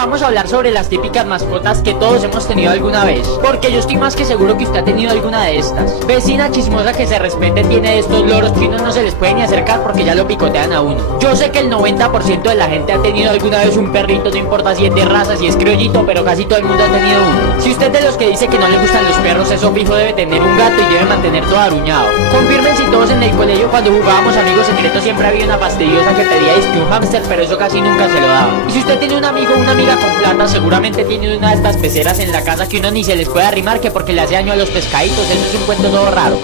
vamos a hablar sobre las típicas mascotas que todos hemos tenido alguna vez, porque yo estoy más que seguro que usted ha tenido alguna de estas. Vecina chismosa que se respete tiene estos loros que uno no se les puede ni acercar porque ya lo picotean a uno. Yo sé que el 90% de la gente ha tenido alguna vez un perrito, no importa si es de raza, si es criollito, pero casi todo el mundo ha tenido uno. Si usted es de los que dice que no le gustan los perros, eso fijo debe tener un gato y debe mantener todo aruñado. Confirmen si todos en el colegio cuando jugábamos Amigos Secretos siempre había una fastidiosa que pedía disque un hámster, pero eso casi nunca se lo daba. Y si usted tiene un amigo o una amiga con plata, seguramente tiene una de estas peceras en la casa que uno ni se les puede arrimar, que porque le hace daño a los pescaditos. Eso es un cuento todo raro.